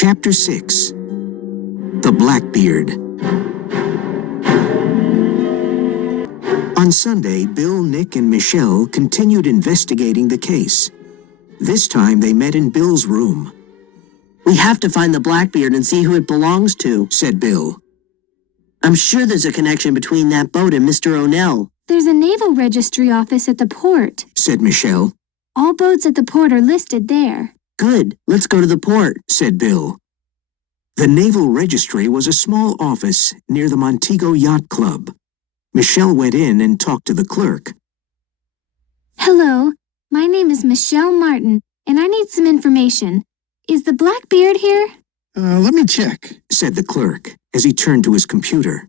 Chapter 6. The Blackbeard. On Sunday, Bill, Nick, and Michelle continued investigating the case. This time, they met in Bill's room. "We have to find the Blackbeard and see who it belongs to," said Bill. "I'm sure there's a connection between that boat and Mr. O'Neill." "There's a naval registry office at the port," said Michelle. "All boats at the port are listed there." "Good, let's go to the port," said Bill. The Naval Registry was a small office near the Montego Yacht Club. Michelle went in and talked to the clerk. "Hello, my name is Michelle Martin, and I need some information. Is the Blackbeard here?" Let me check, said the clerk as he turned to his computer.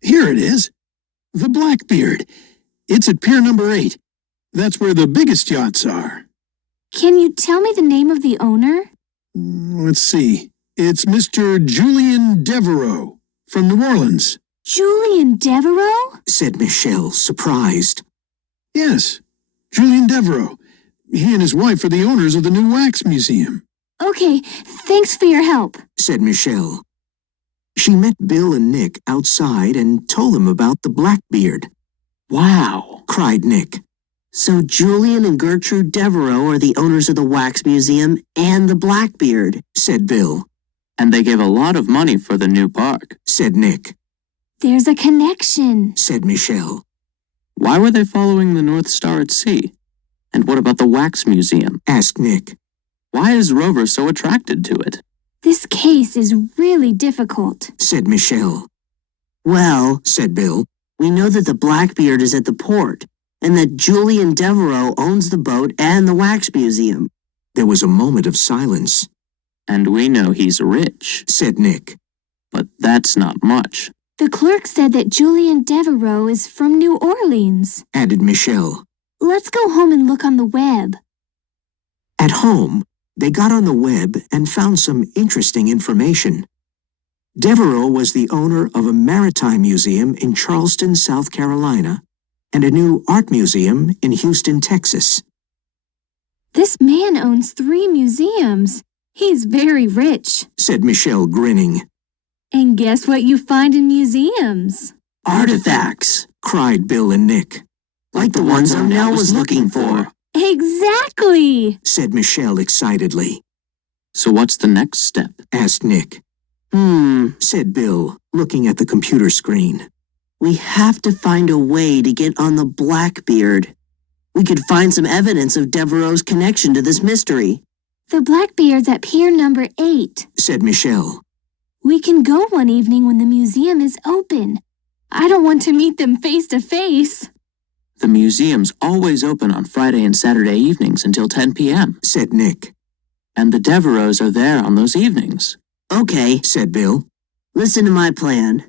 Here it is. The Blackbeard. It's at Pier number 8. That's where the biggest yachts are. "Can you tell me the name of the owner?" Let's see. It's Mr. Julian Devereaux from New Orleans. "Julian Devereaux?" said Michelle, surprised. Yes, Julian Devereaux. He and his wife are the owners of the new wax museum. "Okay, thanks for your help," said Michelle. She met Bill and Nick outside and told them about the Blackbeard. "Wow," cried Nick. "So Julian and Gertrude Devereaux are the owners of the Wax Museum and the Blackbeard," said Bill. "And they gave a lot of money for the new park," said Nick. "There's a connection," said Michelle. "Why were they following the North Star at sea? And what about the Wax Museum?" asked Nick. "Why is Rover so attracted to it?" "This case is really difficult," said Michelle. "Well," said Bill, "we know that the Blackbeard is at the port, and that Julian Devereaux owns the boat and the Wax Museum." There was a moment of silence. "And we know he's rich," said Nick. "but that's not much." "The clerk said that Julian Devereaux is from New Orleans," added Michelle. "Let's go home and look on the web." At home, they got on the web and found some interesting information. Devereaux was the owner of a maritime museum in Charleston, South Carolina, and a new art museum in Houston, Texas. "This man owns 3 museums. He's very rich." said Michelle, grinning. "And guess what you find in museums?" "Artifacts," cried Bill and Nick. "like the ones O'Neill was looking for." "Exactly," said Michelle excitedly. "So what's the next step?" asked Nick. Said Bill, looking at the computer screen. "We have to find a way to get on the Blackbeard. We could find some evidence of Devereaux's connection to this mystery." "The Blackbeard's at Pier number 8. said Michelle. We can go one evening when the museum is open. I don't want to meet them face to face." "The museum's always open on Friday and Saturday evenings until 10 p.m., said Nick. "and the Devereaux are there on those evenings." "Okay," said Bill. "listen to my plan.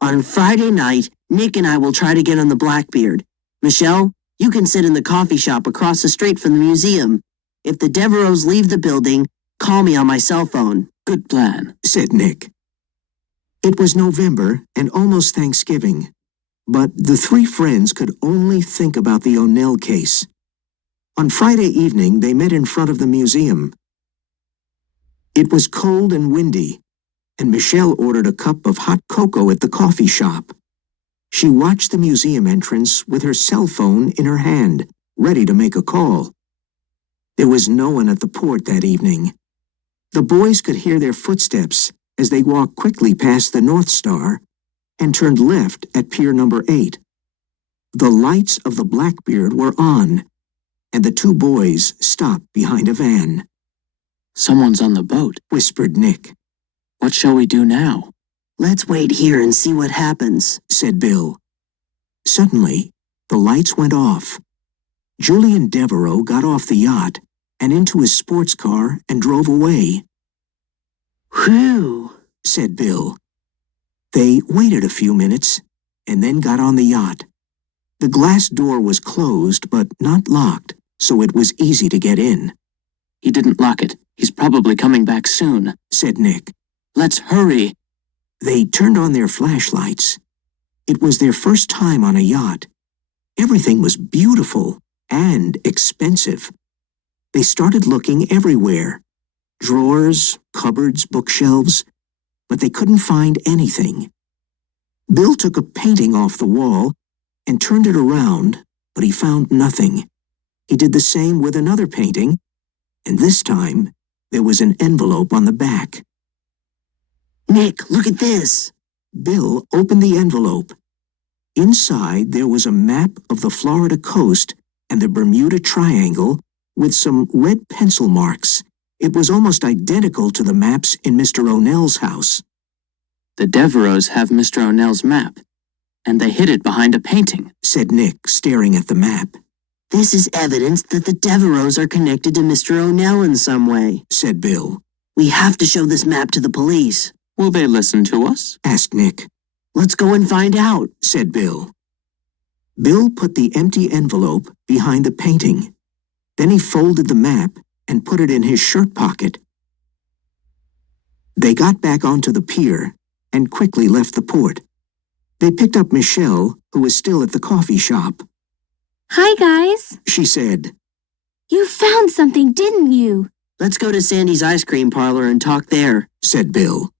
On Friday night, Nick and I will try to get on the Blackbeard. Michelle, you can sit in the coffee shop across the street from the museum. If the Devereaux leave the building, call me on my cell phone." "Good plan," said Nick. It was November and almost Thanksgiving, but the 3 friends could only think about the O'Neill case. On Friday evening, they met in front of the museum. It was cold and windy, and Michelle ordered a cup of hot cocoa at the coffee shop. She watched the museum entrance with her cell phone in her hand, ready to make a call. There was no one at the port that evening. The boys could hear their footsteps as they walked quickly past the North Star and turned left at Pier number 8. The lights of the Blackbeard were on, and the 2 boys stopped behind a van. "Someone's on the boat," whispered Nick. "What shall we do now?" "Let's wait here and see what happens," said Bill. Suddenly, the lights went off. Julian Devereaux got off the yacht and into his sports car and drove away. "Whew," said Bill. They waited a few minutes and then got on the yacht. The glass door was closed but not locked, so it was easy to get in. "He didn't lock it. He's probably coming back soon," said Nick. "Let's hurry." They turned on their flashlights. It was their first time on a yacht. Everything was beautiful and expensive. They started looking everywhere. drawers, cupboards, bookshelves, but they couldn't find anything. Bill took a painting off the wall and turned it around, but he found nothing. He did the same with another painting, and this time there was an envelope on the back. Nick, look at this. Bill opened the envelope. Inside there was a map of the Florida coast and the Bermuda Triangle with some red pencil marks. It was almost identical to the maps in Mr. O'Nell's house. The Devereaux have Mr. O'Nell's map, and they hid it behind a painting, said Nick, staring at the map. This is evidence that the Devereaux are connected to Mr. O'Nell in some way, said Bill. We have to show this map to the police. Will they listen to us? Asked Nick. Let's go and find out, said Bill. Bill put the empty envelope behind the painting. Then he folded the map and put it in his shirt pocket. They got back onto the pier and quickly left the port. They picked up Michelle, who was still at the coffee shop. Hi, guys. She said, You found something, didn't you? Let's go to Sandy's ice cream parlor and talk there, said Bill.